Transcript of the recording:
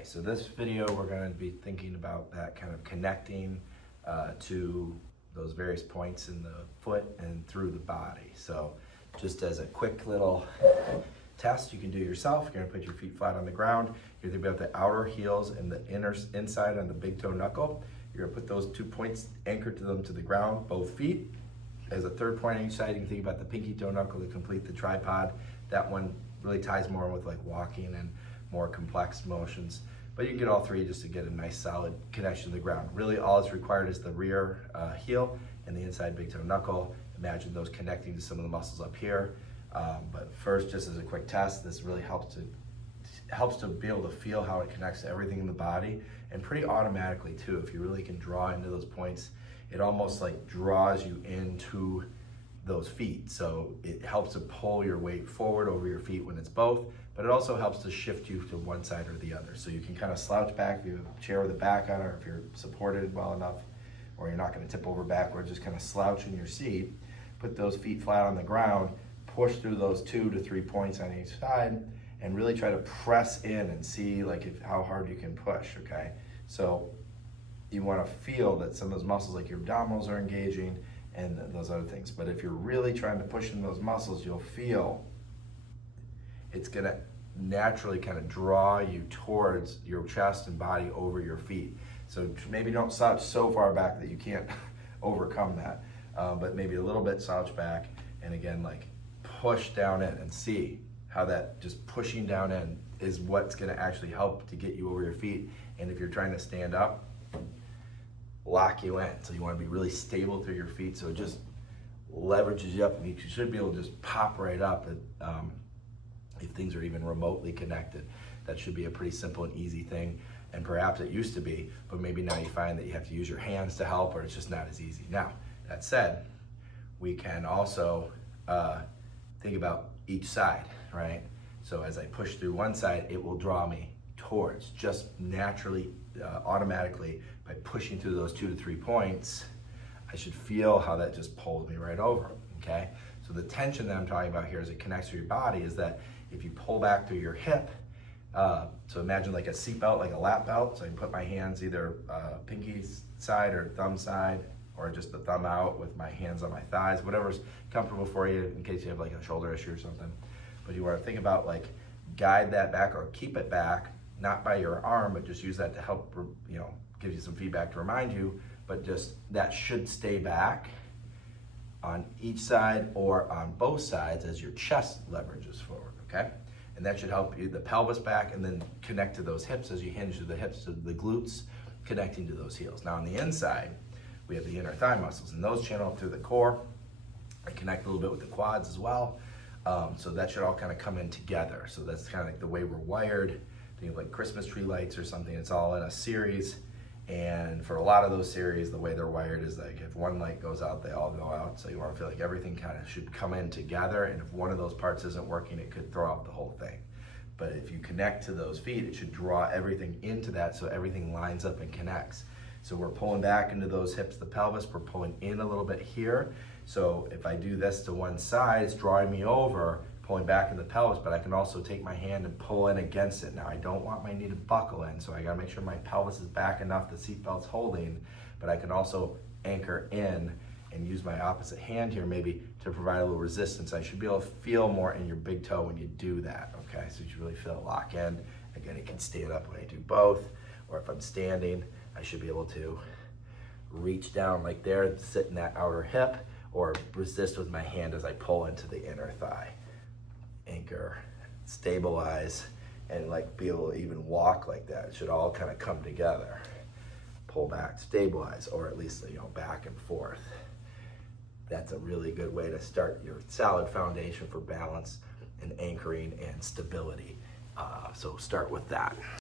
Okay, so this video we're going to be thinking about that kind of connecting to those various points in the foot and through the body. So just as a quick little test you can do yourself, you're going to put your feet flat on the ground. You're going to be at the outer heels and the inside on the big toe knuckle. You're going to put those 2 points anchored to them to the ground, both feet. As a third point on each side, you can think about the pinky toe knuckle to complete the tripod. That one really ties more with like walking and more complex motions. But you can get all three just to get a nice solid connection to the ground. Really all it's required is the rear heel and the inside big toe knuckle. Imagine those connecting to some of the muscles up here. But first, just as a quick test, this really helps to be able to feel how it connects to everything in the body, and pretty automatically too. If you really can draw into those points, it almost like draws you into those feet. So it helps to pull your weight forward over your feet when it's both, but it also helps to shift you to one side or the other. So you can kind of slouch back if you have a chair with a back on it, or if you're supported well enough, or you're not going to tip over backwards, just kind of slouch in your seat, put those feet flat on the ground, push through those 2 to 3 points on each side, and really try to press in and see like how hard you can push, okay? So you want to feel that some of those muscles like your abdominals are engaging and those other things. But if you're really trying to push in those muscles, you'll feel it's going to naturally kind of draw you towards your chest and body over your feet. So maybe don't slouch so far back that you can't overcome that, but maybe a little bit slouch back, and again, like push down in and see how that just pushing down in is what's going to actually help to get you over your feet. And if you're trying to stand up, lock you in. So you want to be really stable through your feet, so it just leverages you up, and you should be able to just pop right up if things are even remotely connected. That should be a pretty simple and easy thing, and perhaps it used to be, but maybe now you find that you have to use your hands to help, or it's just not as easy. Now, that said, we can also think about each side, right? So as I push through one side, it will draw me towards, just naturally, automatically, by pushing through those 2 to 3 points, I should feel how that just pulls me right over, okay? So the tension that I'm talking about here as it connects to your body is that if you pull back through your hip, so imagine like a seat belt, like a lap belt, so I can put my hands either pinky side or thumb side, or just the thumb out with my hands on my thighs, whatever's comfortable for you in case you have like a shoulder issue or something. But you want to think about like guide that back or keep it back, not by your arm, but just use that to help, give you some feedback to remind you, but just that should stay back on each side or on both sides as your chest leverages forward, okay? And that should help you, the pelvis back, and then connect to those hips as you hinge to the hips, to the glutes, connecting to those heels. Now on the inside, we have the inner thigh muscles, and those channel through the core and connect a little bit with the quads as well. So that should all kind of come in together. So that's kind of like the way we're wired. Think of like Christmas tree lights or something. It's all in a series. And for a lot of those series, the way they're wired is like if one light goes out, they all go out. So you want to feel like everything kind of should come in together. And if one of those parts isn't working, it could throw out the whole thing. But if you connect to those feet, it should draw everything into that so everything lines up and connects. So we're pulling back into those hips, the pelvis, we're pulling in a little bit here. So if I do this to one side, it's drawing me over, pulling back in the pelvis, but I can also take my hand and pull in against it. Now I don't want my knee to buckle in, so I gotta make sure my pelvis is back enough, the seatbelt's holding, but I can also anchor in and use my opposite hand here maybe to provide a little resistance. I should be able to feel more in your big toe when you do that, okay? So you should really feel it lock in. Again, it can stand up when I do both, or if I'm standing, I should be able to reach down like there, sit in that outer hip, or resist with my hand as I pull into the inner thigh. Anchor, stabilize, and like be able to even walk like that. It should all kind of come together. Pull back, stabilize, or at least, back and forth. That's a really good way to start your solid foundation for balance and anchoring and stability. So start with that.